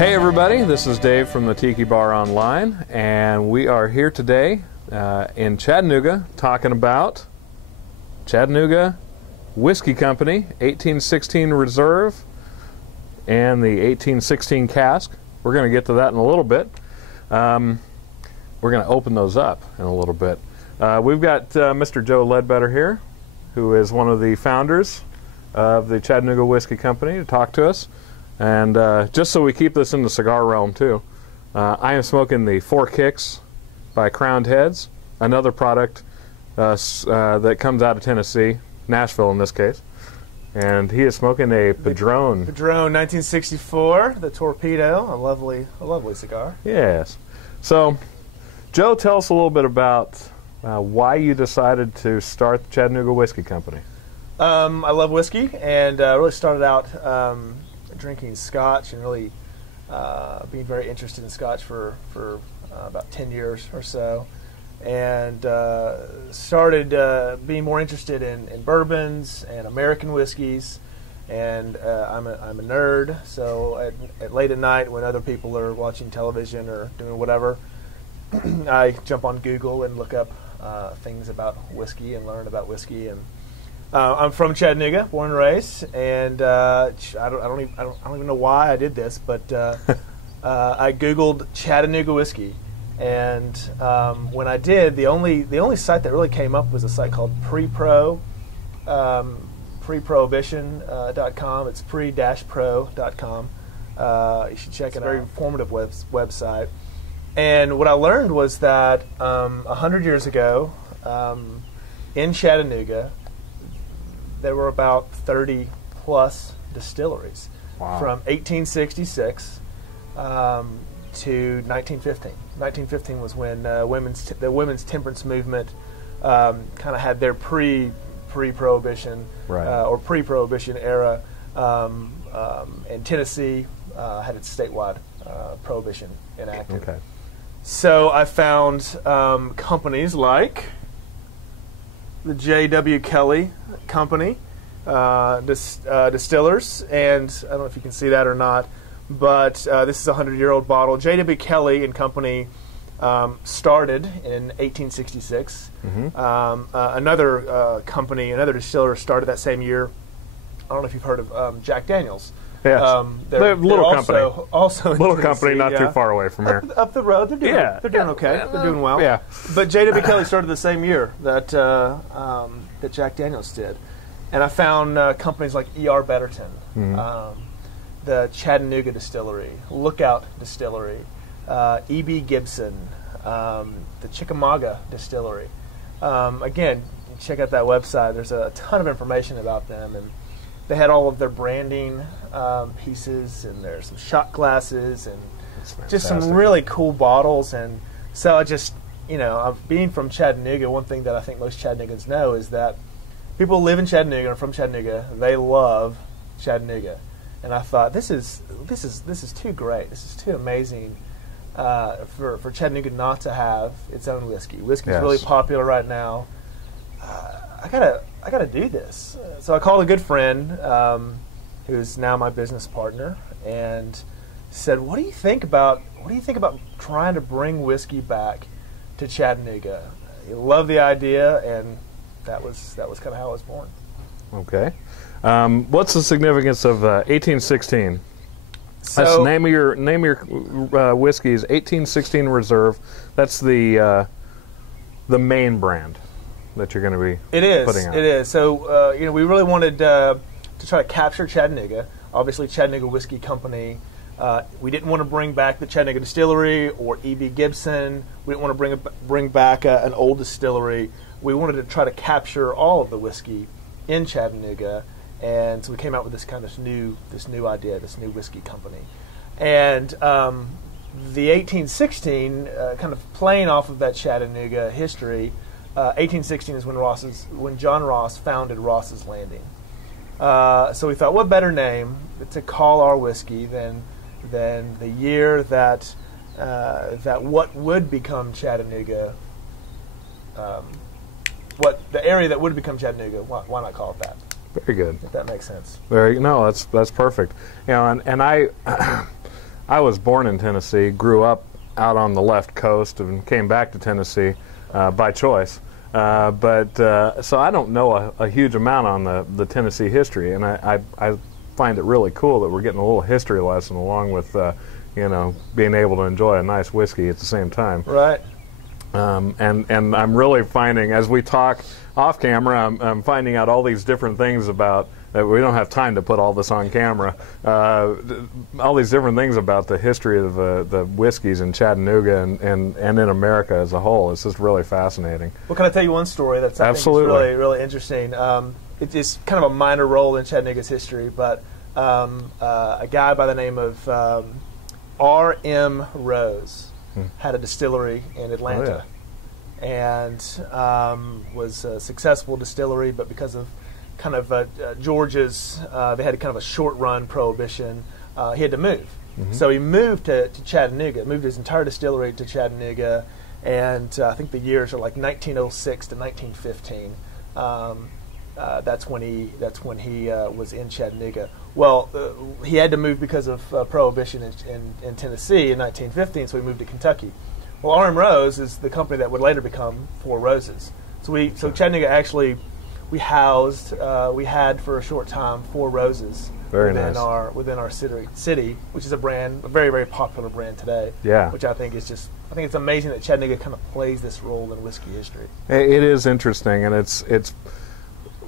Hey everybody, this is Dave from the Tiki Bar Online, and we are here today in Chattanooga talking about Chattanooga Whiskey Company 1816 Reserve and the 1816 cask. We're going to get to that in a little bit. We're going to open those up in a little bit. We've got Mr. Joe Ledbetter here, who is one of the founders of the Chattanooga Whiskey Company, to talk to us. And just so we keep this in the cigar realm too, I am smoking the Four Kicks by Crowned Heads, another product that comes out of Tennessee, Nashville in this case. And he is smoking a Padron. Padron 1964, the Torpedo, a lovely cigar. Yes. So, Joe, tell us a little bit about why you decided to start the Chattanooga Whiskey Company. I love whiskey, and really started out drinking Scotch and really being very interested in Scotch for about 10 years or so, and started being more interested in bourbons and American whiskeys. And I'm a nerd, so at late at night when other people are watching television or doing whatever, I jump on Google and look up things about whiskey and learn about whiskey. And I'm from Chattanooga, born and raised, and I don't even know why I did this, but I Googled Chattanooga whiskey, and when I did, the only site that really came up was a site called preprohibition.com. It's pre-pro.com. You should check it out. It's a very informative website. And what I learned was that 100 years ago, in Chattanooga, there were about 30 plus distilleries. Wow. From 1866 to 1915. 1915 was when the women's temperance movement kind of had their pre-prohibition or pre-prohibition era, and Tennessee had its statewide prohibition enacted. Okay. So I found companies like the J.W. Kelly Company, distillers, and I don't know if you can see that or not, but this is a 100-year-old bottle. J.W. Kelly and Company started in 1866. Mm-hmm. Another company, another distiller started that same year. I don't know if you've heard of Jack Daniels. Yes. They're little company. Also in little Tennessee, company, not too far away from here. Up the road, they're doing okay. They're doing well. Yeah. But J.W. Kelly started the same year that that Jack Daniels did, and I found companies like E.R. Betterton, mm-hmm. The Chattanooga Distillery, Lookout Distillery, E.B. Gibson, the Chickamauga Distillery. Again, check out that website. There's a ton of information about them, and they had all of their branding pieces, and there's some shot glasses, and just some really cool bottles. And so I just, being from Chattanooga, one thing that I think most Chattanoogans know is that people who live in Chattanooga and are from Chattanooga, they love Chattanooga. And I thought, this is too great. This is too amazing for Chattanooga not to have its own whiskey. Whiskey's really popular right now. I gotta do this. So I called a good friend, who's now my business partner, and said, "What do you think about trying to bring whiskey back to Chattanooga?" He loved the idea, and that was kind of how I was born. Okay. What's the significance of 1816? So, that's name of your whiskeys. 1816 Reserve. That's the main brand that you're going to be putting out. It is. So we really wanted to try to capture Chattanooga. Obviously, Chattanooga Whiskey Company. We didn't want to bring back the Chattanooga Distillery or E.B. Gibson. We didn't want to bring back an old distillery. We wanted to try to capture all of the whiskey in Chattanooga, and so we came out with this new idea, this new whiskey company. And the 1816, kind of playing off of that Chattanooga history. 1816 is when John Ross founded Ross's Landing. So we thought, what better name to call our whiskey than the year that what would become Chattanooga, the area that would become Chattanooga. Why not call it that? Very good. If that makes sense. That's perfect. And I I was born in Tennessee, grew up out on the left coast, and came back to Tennessee by choice. So I don't know a huge amount on the Tennessee history, and I find it really cool that we're getting a little history lesson along with being able to enjoy a nice whiskey at the same time. Right. And I'm really finding, as we talk off camera, I'm finding out all these different things about. We don't have time to put all this on camera. All these different things about the history of the whiskeys in Chattanooga and in America as a whole. It's just really fascinating. Well, can I tell you one story that's really, really interesting? It's kind of a minor role in Chattanooga's history, but a guy by the name of R.M. Rose had a distillery in Atlanta. Oh, yeah. And was a successful distillery, but because of kind of Georgia's, they had kind of a short-run prohibition. He had to move. So he moved to Chattanooga, moved his entire distillery to Chattanooga, and I think the years are like 1906 to 1915. That's when he was in Chattanooga. Well, he had to move because of prohibition in Tennessee in 1915, so he moved to Kentucky. Well, R.M. Rose is the company that would later become Four Roses. So Chattanooga actually, we had for a short time Four Roses within our city, which is a very, very popular brand today. Yeah. Which I think it's amazing that Chattanooga kind of plays this role in whiskey history. It is interesting, and it's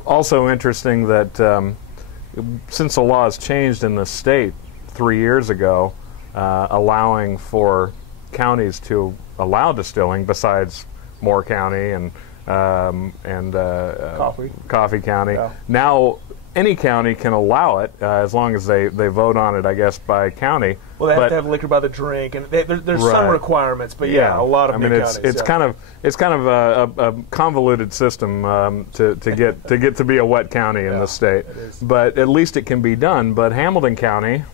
also interesting that since the law has changed in the state 3 years ago, allowing for counties to allow distilling besides Moore County and Coffee County. Yeah. Now any county can allow it as long as they vote on it, I guess, by county. Well, they have to have liquor by the drink, and there's some requirements, but yeah, a lot of new counties. It's kind of a convoluted system to get to be a wet county in the state. But at least it can be done. But Hamilton County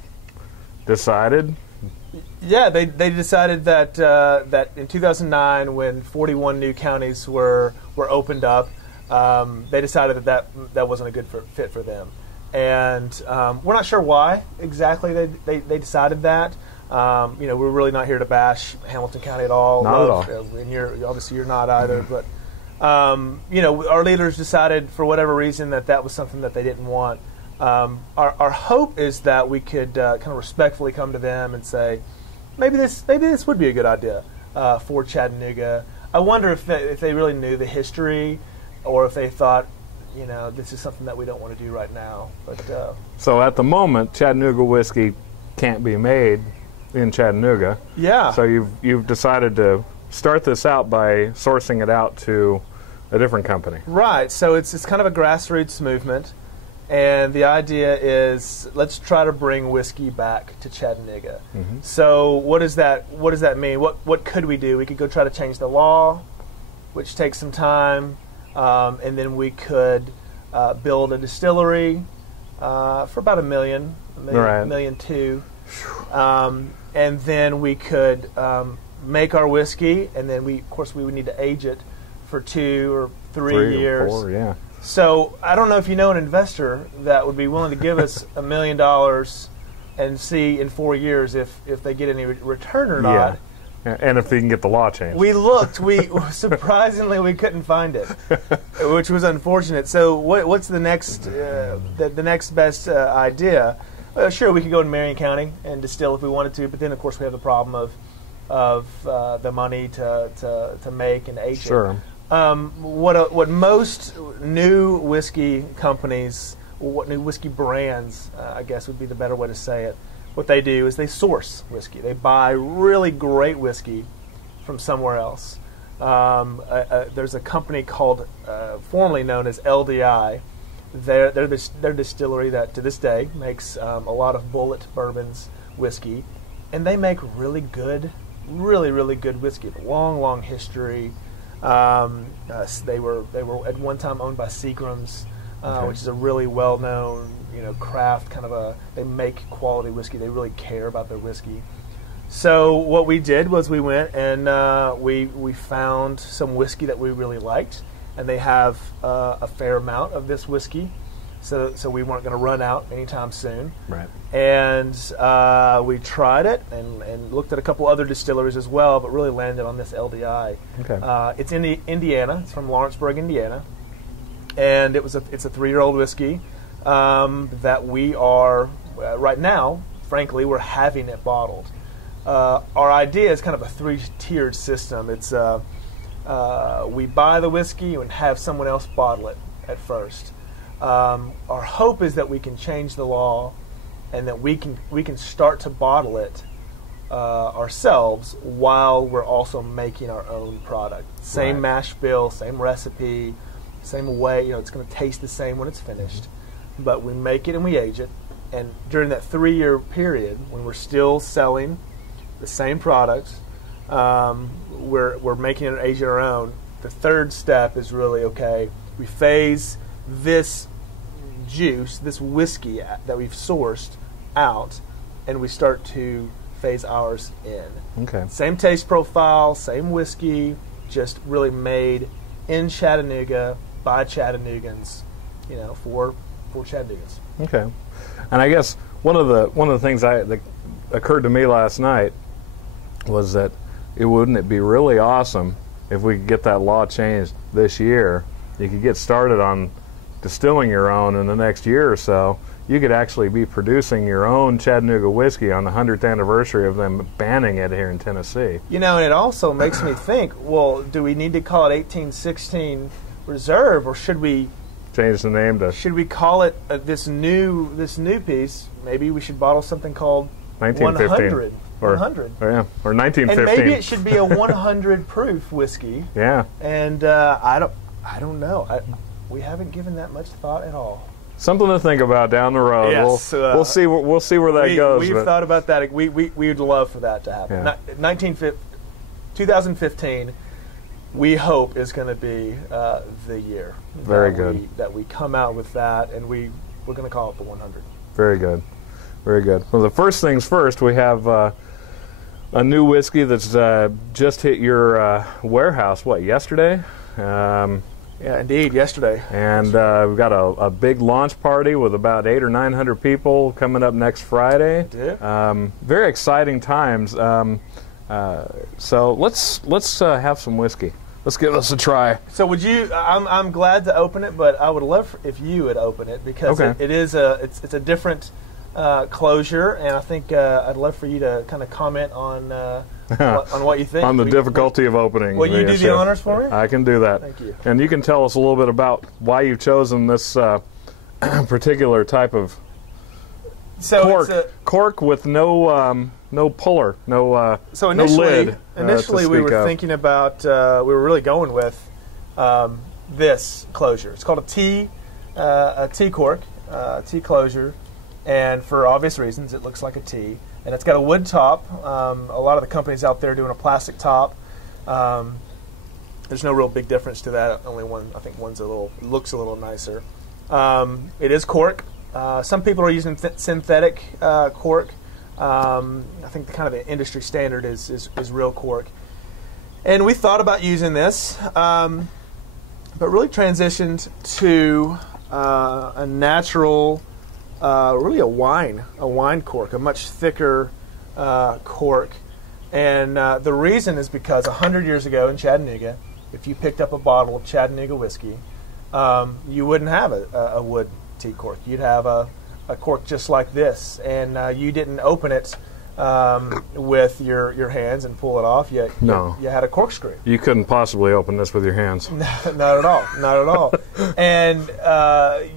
decided. Yeah, they decided that in 2009, when 41 new counties were opened up, they decided that wasn't a good fit for them, and we're not sure why exactly they decided that. We're really not here to bash Hamilton County at all. Not at all. And obviously you're not either, but our leaders decided for whatever reason that was something that they didn't want. Our hope is that we could kind of respectfully come to them and say, maybe this would be a good idea for Chattanooga. I wonder if they really knew the history, or if they thought, this is something that we don't want to do right now. But so at the moment, Chattanooga whiskey can't be made in Chattanooga. Yeah. So you've decided to start this out by sourcing it out to a different company. Right. So it's kind of a grassroots movement. And the idea is, let's try to bring whiskey back to Chattanooga. Mm-hmm. So what does that mean? What could we do? We could go try to change the law, which takes some time, and then we could build a distillery for about $1 million, right. $1.2 million, and then we could make our whiskey, and then we would need to age it for 2 or 3 years. Or 4, yeah. So I don't know if you know an investor that would be willing to give us $1 million and see in 4 years if they get any return or not. Yeah. And if they can get the law changed. We looked. Surprisingly we couldn't find it, which was unfortunate. So what's the next the next best idea? Sure, we could go to Marion County and distill if we wanted to, but then of course we have the problem of the money to make and age sure. it. What most new whiskey companies, what new whiskey brands, I guess would be the better way to say it, what they do is they source whiskey. They buy really great whiskey from somewhere else. There's a company called, formerly known as LDI. They're distillery that to this day makes a lot of Bullet bourbons whiskey, and they make really good whiskey. Long history. They were at one time owned by Seagram's, which is a really well-known, craft kind of they make quality whiskey. They really care about their whiskey. So what we did was we went and we found some whiskey that we really liked, and they have a fair amount of this whiskey. so we weren't going to run out anytime soon. Right. And we tried it and looked at a couple other distilleries as well, but really landed on this LDI. Okay. It's in Indiana. It's from Lawrenceburg, Indiana, and it's a 3-year-old whiskey that we are right now. Frankly, we're having it bottled. Our idea is kind of a 3-tiered system. It's we buy the whiskey and have someone else bottle it at first. Our hope is that we can change the law and that we can start to bottle it ourselves while we're also making our own product. Same Right. mash bill, same recipe, same way. It's going to taste the same when it's finished. But we make it and we age it. And during that 3-year period, when we're still selling the same products, we're making it and aging our own. The third step is really, okay, we phase this juice, this whiskey that we've sourced out, and we start to phase ours in. Okay. Same taste profile, same whiskey, just really made in Chattanooga by Chattanoogans, for Chattanoogans. Okay. And I guess one of the things that occurred to me last night was that wouldn't it be really awesome if we could get that law changed this year? You could get started on distilling your own in the next year or so. You could actually be producing your own Chattanooga whiskey on the 100th anniversary of them banning it here in Tennessee. And it also makes me think, well, do we need to call it 1816 Reserve, or should we change the name to? Should we call it this new piece? Maybe we should bottle something called 1915 or 100. Or 1915. And maybe it should be a 100 proof whiskey. Yeah. And I don't know. We haven't given that much thought at all. Something to think about down the road. Yes, we'll see. We'll see where that goes. We've thought about that. We would love for that to happen. Yeah. 2015. We hope is going to be the year. Very good. That we come out with that, and we're going to call it the 100. Very good. Very good. Well, the first things first, we have a new whiskey that's just hit your warehouse. What, yesterday? Yeah, indeed, yesterday. And we've got a big launch party with about 800 or 900 people coming up next Friday. Very exciting times. So let's have some whiskey. Let's give this a try. So would you? I'm glad to open it, but I would love if you would open it because Okay. it's a different closure, and I think I'd love for you to kind of comment on what you think. On the difficulty of opening. Will you do the honors for me? I can do that. Thank you. And you can tell us a little bit about why you've chosen this particular type of cork. Cork with no puller, So no lid. initially we were thinking about, we were really going with this closure. It's called a T cork, T closure, and for obvious reasons it looks like a T. And it's got a wood top. A lot of the companies out there doing a plastic top. There's no real big difference to that. Only one, I think one's looks a little nicer. It is cork. Some people are using synthetic cork. I think the industry standard is real cork. And we thought about using this, but really transitioned to a natural, really a wine cork, a much thicker cork. And the reason is because 100 years ago in Chattanooga, if you picked up a bottle of Chattanooga whiskey, you wouldn't have a wood tea cork. You'd have a cork just like this, and you didn't open it with your hands and pull it off. You had a corkscrew. You couldn't possibly open this with your hands. Not at all. Not at all. And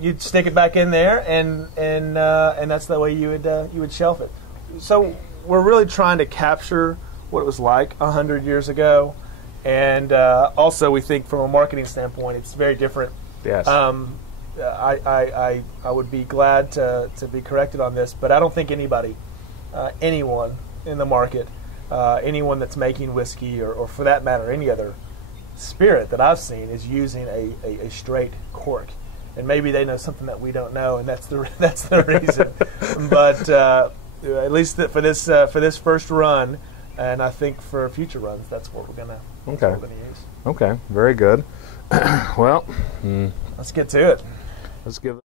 you'd stick it back in there, and that's the way you would shelf it. So we're really trying to capture what it was like 100 years ago, and also we think from a marketing standpoint, it's very different. Yes. I would be glad to be corrected on this, but I don't think anyone in the market, anyone that's making whiskey or for that matter any other spirit that I've seen is using a straight cork. And maybe they know something that we don't know, and that's the reason. But at least for this first run, and I think for future runs, that's what we're gonna use. Okay, very good. Well, let's get to it. Let's give it.